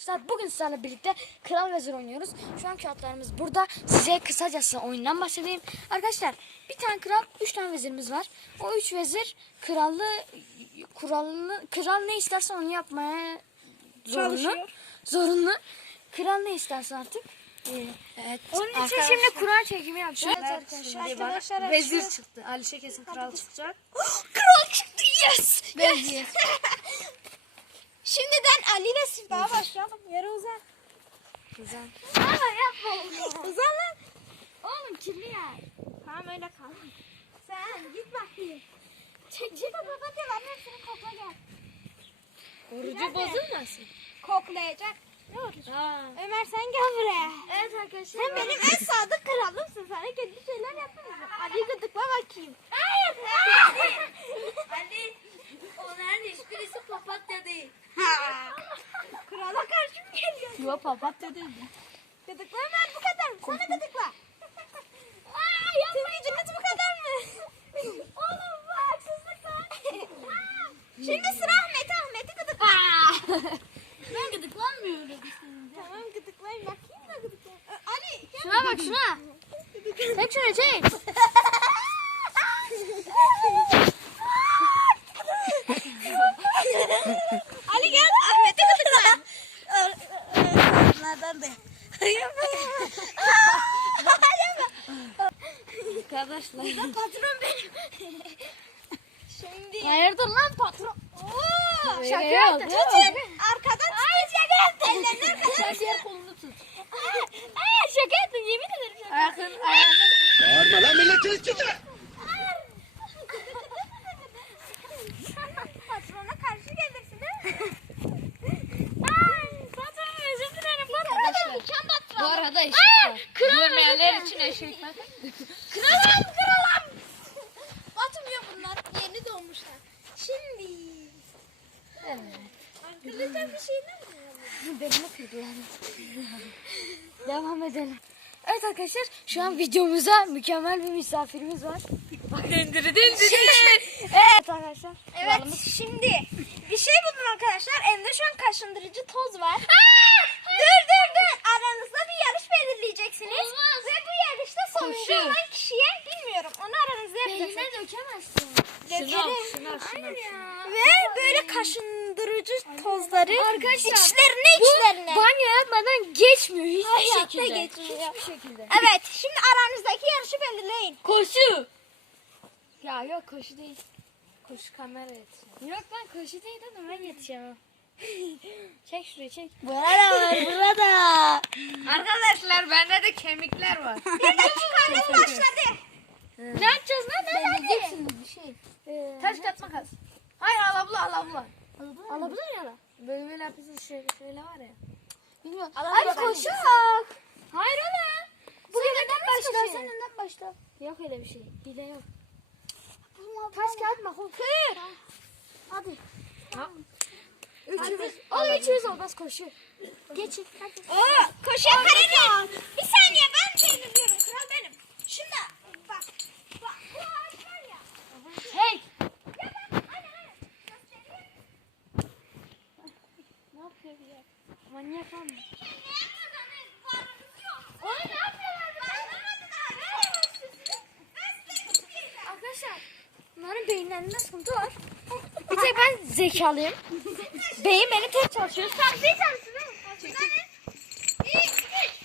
Arkadaşlar bugün sizlerle birlikte Kral Vezir oynuyoruz. Şu an kağıtlarımız burada. Size kısacası oyundan bahsedeyim. Arkadaşlar bir tane kral, üç tane vezirimiz var. O üç vezir krallı, kurallı, kral ne isterse onu yapmaya zorunlu. Zorunlu. Kral ne isterse artık. Ee, evet. Onun için arkadaşlar- şimdi Kur'an çekimi yapacağız. Evet, arkadaşlar. Arkadaşlar, vezir çıktı. Alişe kesin kral çıkacak. Kral çıktı yes. Vezir. Şimdiden Ali ile siftah'a başlayalım. Yere uzan. Güzel. Ama yapma onu. uzan lan. Oğlum kirli ya. Tamam öyle kal. Sen git bakayım. Çek çek papatya var. Hepsini kokla gel. Orucu bozulmasın. Koklayacak. Ne olur? Ha. Ömer sen gel buraya. Evet arkadaşlar. Sen benim en sadık kralımsın. Sana kötü şeyler yapmayacağım. Ali gıdıkla bakayım. Hayır. Ali, onların hiçbirisi papatya değil. Ha. Krala karşı mı geliyorsun? Yo papatya değildi. Gıdıkla Ömer bu kadar mı? Sana gıdıkla. Aa, Tüm gücünüz bu kadar mı? Oğlum bu haksızlık lan. Aa, Şimdi sıra Ahmet'e. Ahmet'i gıdıkla. Ben gıdıklanmıyorum. Tamam gıdıklayın bakayım da gıdıklayın. Ö, Ali gel. Şuna bak şuna. Çek şunu çek. Ali gel Ahmet'i gıdıkla. Bunlardan da. Arkadaşlar. Patron benim. Şimdi. Hayırdır lan patron? Oo, şaka yok. Tutun. Arkadan Ay şaka yaptın. Ellerini arkadan. Sen diğer kolunu tut. Aa, şaka yaptın yemin ederim şaka. Ayakın ayağını. Bağırma lan milletin içinde. Patrona karşı gelirsin değil mi? Ay patron özür dilerim. Patron mükemmel Bu patron. arada eşek var. Görmeyenler için eşek bak. Kralım kralım. Batmıyor bunlar. Yeni doğmuşlar. Şimdi. Evet. Arkadaşlar bir şey mi? Belimi kırdılar. Devam edelim. Evet arkadaşlar şu an videomuza mükemmel bir misafirimiz var. Evet arkadaşlar. Evet şimdi bir şey buldum arkadaşlar. Elimde şu an kaşındırıcı toz var. dur dur dur. Aranızda bir yarış belirleyeceksiniz. Ve bu yarışta sonuncu Koşu. olan kişiye bilmiyorum. Onu aranızda yapacaksınız. Beynine dökemezsin. Şunu al, şunu al, şunu al. Ve böyle kaşındırıcı tozları Arkadaşlar, içlerine içlerine. Banyo yapmadan geçmiyor hiçbir Hayatta şekilde. geçmiyor. Hiçbir şekilde. Evet şimdi aranızdaki yarışı belirleyin. Koşu. Ya yok koşu değil. Koş kamera et. Yok lan koşu değil dedim ben yetişemem. çek şurayı çek. Burada var burada. Arkadaşlar bende de kemikler var. Bir dakika başladı. Ne yapacağız lan? Belirleyeceksiniz bir şey. Ee, Taş kat makas. Hayır alabla alabla. alabilir ya da. Böyle böyle yapıyorsun şöyle şöyle var ya. Bilmiyorum. Hadi bakalım. koşak. Hayır oğlum. Bu Sen neden başla. Sen önden başla. Yok öyle bir şey. Hile yok. Taş kağıt makas. Kır. Hadi. Ha. Üçümüz. Oğlum üçümüz olmaz koşu. Geçin. Hadi. Oo, koşu yaparım. Bir saniye ben belirliyorum. Kral benim. Şunda bak. Bak bu ağaç var ya. Hey. Ya bak. Hadi hadi. Göstereyim. Ya? Manyak yok. Oğlum ne yapıyorlar? Arkadaşlar bunların beyinlerinde sıkıntı var. Bir tek ben zekalıyım. Beyin beni tek çalışıyor. Bir,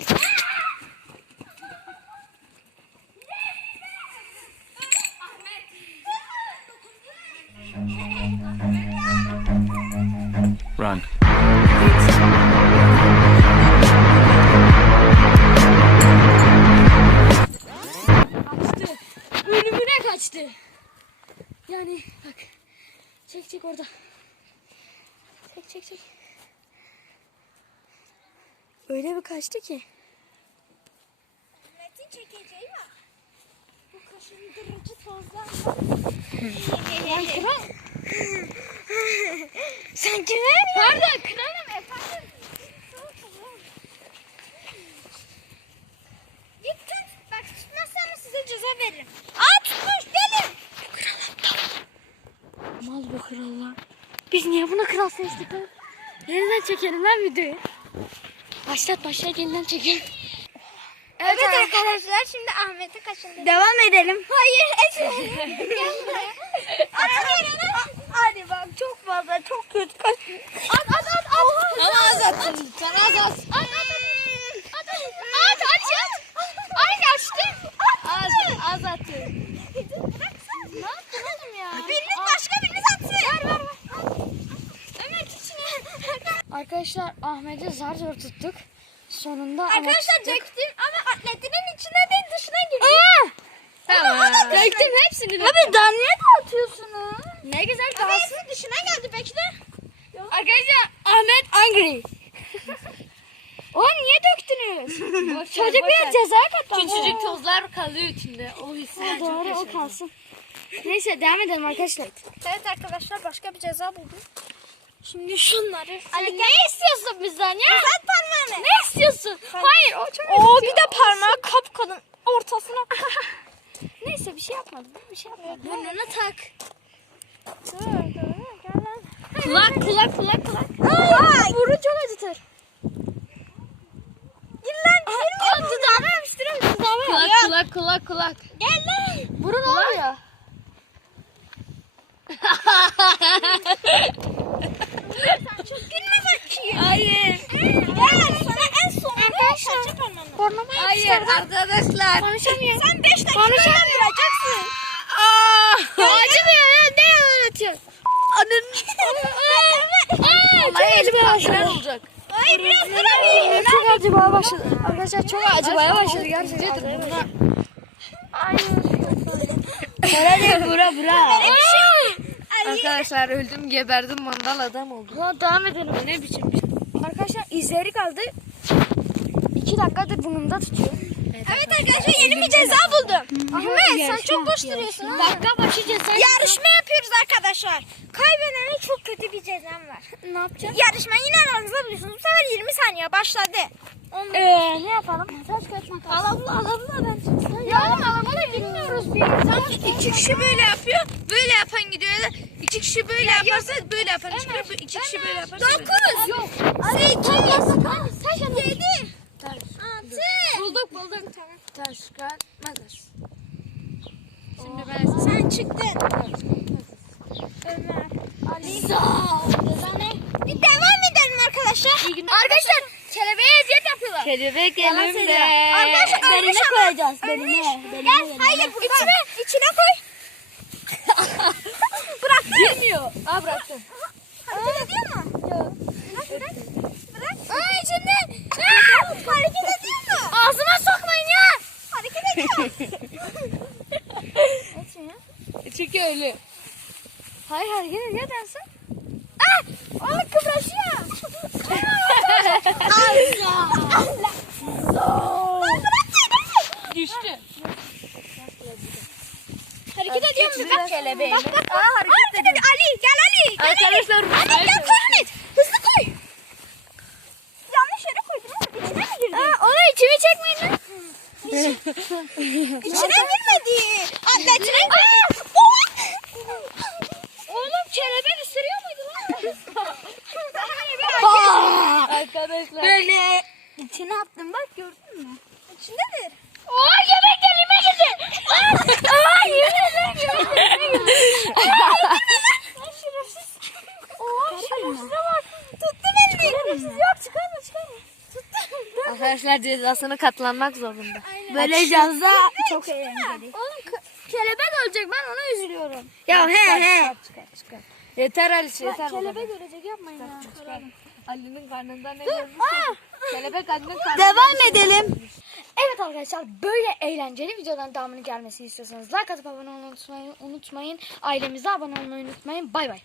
üç. Run. Yani bak. Çek çek orada. Çek çek çek. Öyle bir kaçtı ki. Metin çekeceği var. Bu kaşındırıcı tozlar Lan kral. Sen kime? Pardon kralım efendim. Git tut. Bak tutmazsanız size ceza veririm. Aa tutmuş gelin. Seçtik lan? Yeniden çekelim lan videoyu. Başlat başlat yeniden çekin. Evet, arkadaşlar şimdi Ahmet'e kaçındı. Devam edelim. Hayır Ece. Hadi bak çok fazla çok kötü kaçtın. At at at at. Ama az attın. Sen az at. At at at. At at at. Aynı açtın. Az az attın. Ne yaptın oğlum ya? Biriniz başka biriniz atsın. Ver ver ver. Arkadaşlar Ahmet'i zar zor tuttuk. Sonunda Arkadaşlar döktüm ama atletinin içine değil dışına girdi. Tamam. Döktüm hepsini döktüm. Abi daha niye dağıtıyorsunuz? Ne güzel Kafasının dışına geldi bekle. Arkadaşlar Ahmet angry. o niye döktünüz? Çocuk bir ceza katlandı. Küçücük tozlar kalıyor içinde. O hissi Ha, ben çok Doğru o yaşadım. kalsın. Neyse devam edelim arkadaşlar. Evet arkadaşlar başka bir ceza buldum. Şimdi şunları. Ali ne istiyorsun bizden ya? Uzat parmağını. Ne istiyorsun? Hayır o çok Oo bir de parmağı kapkanın ortasına. Neyse bir şey yapmadım. Bir şey yapmadım. Burnuna tak. Dur dur gel lan. Kulak kulak kulak kulak. Ay. Burun çok acıtır. Gir lan. Aa, dudağıma yapıştırıyorum dudağıma. Kulak kulak kulak kulak. Gel lan. Burun olmuyor. Çok gülme bakayım. Hayır. Gel sana en şarkı parmağını. Burnuma Hayır arkadaşlar. Konuşamıyorum. Sen 5 dakika. Aa. Acımıyor ya. Ne öğretiyorsun? Anın. Çok acımaya başladı. olacak. Ay biraz dur abi. Çok acımaya başladı. Arkadaşlar çok acımaya başladı gerçekten. Hadi bura bura. Arkadaşlar öldüm geberdim mandal adam oldum. Ya devam edelim. Ne biçim bir şey? Arkadaşlar izleri kaldı. İki dakikadır burnumda tutuyor. Evet arkadaşlar yeni bir ceza buldum. Ahmet sen çok boş duruyorsun ha. Dakika başı ceza. Yarışma yapıyoruz arkadaşlar. Kaybedene çok kötü bir cezam var. Ne yapacağız? Yarışma yine aranızda biliyorsunuz. Bu sefer 20 saniye başladı. Ee, ne yapalım? Taş kaç makas. Alamla alamla ben çıksam. Ya oğlum alamana bilmiyoruz biz. Sanki iki kişi böyle yapıyor, böyle yapan gidiyor. İki kişi böyle yaparsa böyle yapan çıkıyor. iki kişi böyle yaparsa. 9 Yok. 8 7 Taş. 6 Bulduk bulduk. Tamam. Taş kaç makas. Şimdi ben Sen çıktın. Ömer. Ali. Bir devam edelim arkadaşlar. Arkadaşlar kelebeğe eziyet Yalan elimde. Arkadaşlar Beline ama. koyacağız, Ölmüş. beline, beline, Gel beline. hayır. İçine, içine koy. Bırak. Girmiyor. Aa bıraktım. Hareket ediyor mu? Yok. Bırak bırak. Bırak. Aa içinde. Aa, hareket ediyor mu? Ağzıma sokmayın ya. Hareket ediyor. Çünkü öyle. Hayır hareket ediyor dersin. Aa, onu kıpraşıyor. Allah. Bırak Düştü. Hareket ediyor mu? Bak kelebeği. Bak bak. Aa, hareket ediyor. Ali gel Ali. Gel Arkadaşlar, Ali. Ali gel Ahmet. Hızlı koy. Yanlış yere koydun ama içine mi girdi? Aa, onu içimi çekmeyin lan. İçine girmedi. Atletine girdi. Oğlum kelebek ısırıyor muydu lan? Arkadaşlar. Böyle içine attım bak gördün mü? İçindedir. Aa yemek elime girdi. Aa yemek elime girdi. Arkadaşlar cezasını katlanmak zorunda. Böyle ceza çok eğlenceli. Oğlum ke- kelebek ölecek ben ona üzülüyorum. Ya he he. Yeter Alice yeter. bu Kelebek kadar. ölecek yapmayın ya. Ali'nin karnında ne? Kelebek Ali'nin karnında. Devam edelim. Evet arkadaşlar böyle eğlenceli videodan devamını gelmesini istiyorsanız like atıp abone olmayı unutmayın. Ailemize abone olmayı unutmayın. Bay bay.